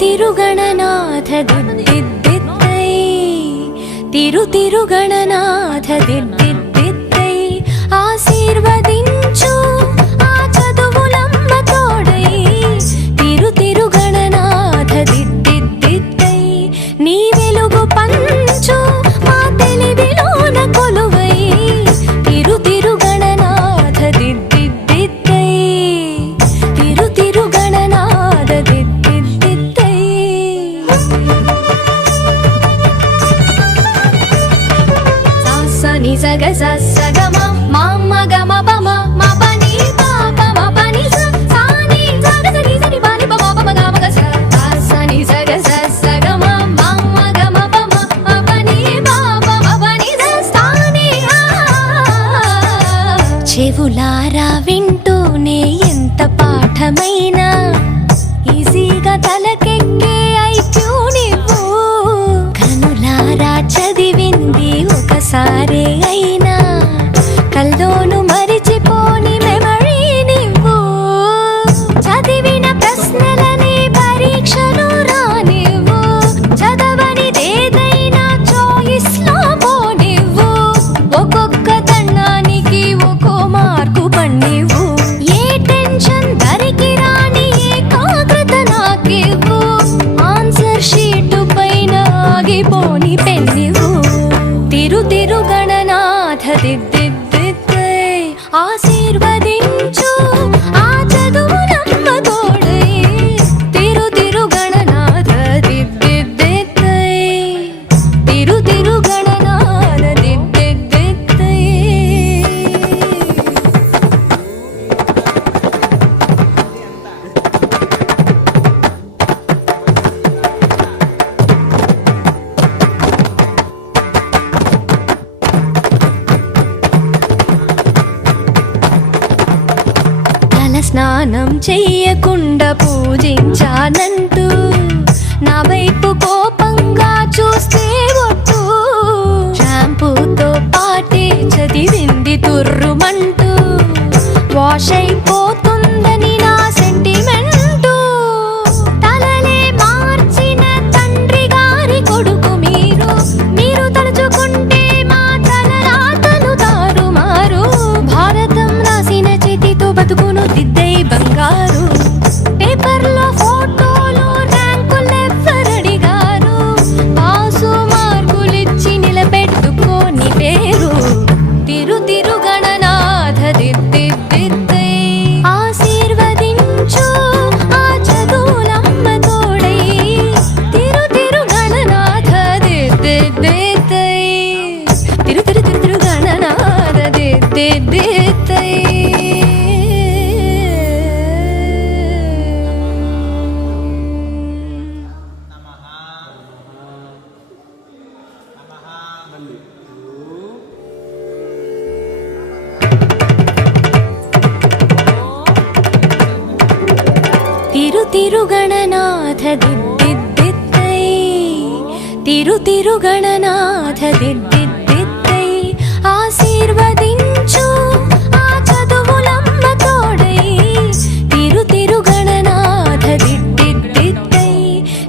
తిరుగణనాథ దిద్దిద్దై తిరుగణనాథ దిద్దిద్దై ఆశీర్వదించు ఆ చదువులమ్మ తోడై తిరుగణనాథ దిద్దిద్దై నీ వెలుగు పంచు మా తెలివిలోన కొలువై తిరుగణనాథ దిద్దిద్దై తిరుగణనాథ దిద్దిద్దై సాసని సగ సగమ మమ గమ పమ మపని పాప మపని సాని సగసని సని పాని పమ పమ గమ గ సాసని సగ సగమ మమ గమ పమ మపని పాప మపని సాని చెవులారా వింటూనే ఎంత పాఠమైనా ఈజీగా తలకెక్కే ఐక్యూ నువ్వు కనులారా చదివింది ఒకసారే అయినా కల్లోను మరిచిపోని మెమరీ నువ్వు చదివిన ప్రశ్నలని పరీక్షలు రానివ్వు చదవనిదేదైనా చాయిస్ లో పోనివ్వు ఒక్కొక్క దండానికి ఒక్కో మార్కు పన్నివ్వు ఏ టెన్షన్ దరికి రాని ఏకాగ్రత నాకివ్వు ఆన్సర్ షీటు పైన ఆగిపోని పెన్నివ్వు తిరుగణనాథ దిద్దిద్దై ఆశీర్వదించు ఆ చదువులమ్మ తోడై తిరుగణనాథ దిద్దిద్దై తిరుగణనాథ దిద్దిద్దై స్నానం చెయ్యకుండా పూజించానంటూ నా వైపు కోపంగా చూస్తే ఒట్టు షాంపూతో పాటే చదివింది తుర్రుమంటూ వాష్ అయిపోతుందని నా సెంటిమెంటు తలలే మార్చిన తండ్రి గారి కొడుకు మీరు తలుచుకుంటే మా తలరాతలు తారుమారు భారతం రాసిన చేతితో బతుకును దిద్దై బంగారు పేపర్లో ఫోటోలు ర్యాంకులెవ్వరడిగారు పాసు మార్కులిచ్చి నిలబెట్టుకోని పేరు తిరుగణనాథ దిద్దిద్దై ఆశీర్వదించు ఆ చదువులమ్మ తోడై తిరుగణనాథ దిద్దిద్దై తిరుగణనాథ దిద్దిద్దై తిరుగణనాథ దిద్దిద్దై తిరుగణనాథ దిద్దిద్దై ఆశీర్వదించు ఆ చదువులమ్మ తోడై తిరుగణనాథ దిద్దిద్దై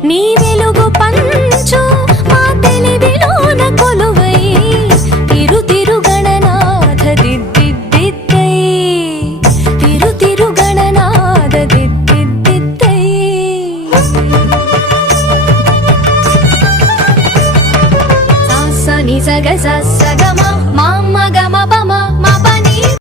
నీ వెలుగు పంచు మా తెలివిలోన కొలువై తిరుగణనాథ దిద్దిద్దై తిరుగణనాథ దిద్దిద్దై సాసని సగ సగమ